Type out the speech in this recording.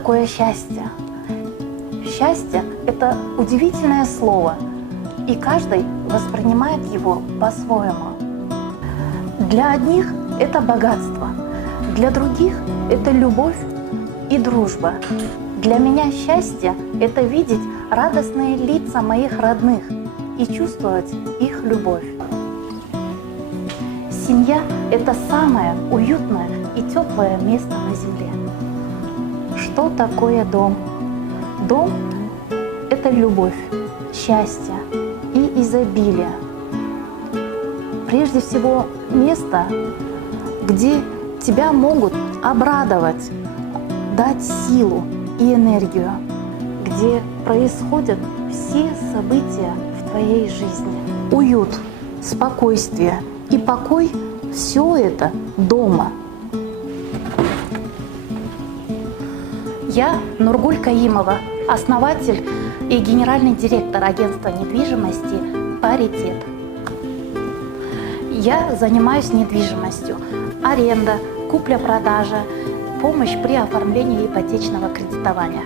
такое счастье? Счастье – это удивительное слово, и каждый воспринимает его по-своему. Для одних это богатство, для других это любовь и дружба. Для меня счастье – это видеть радостные лица моих родных и чувствовать их любовь. Семья – это самое уютное и теплое место на земле. Что такое дом? Дом – это любовь, счастье и изобилие. Прежде всего, место, где тебя могут обрадовать, дать силу и энергию, где происходят все события в твоей жизни. Уют, спокойствие и покой – все это дома. Я Нургуль Каимова, основатель и генеральный директор агентства недвижимости «Паритет». Я занимаюсь недвижимостью, аренда, купля-продажа, помощь при оформлении ипотечного кредитования.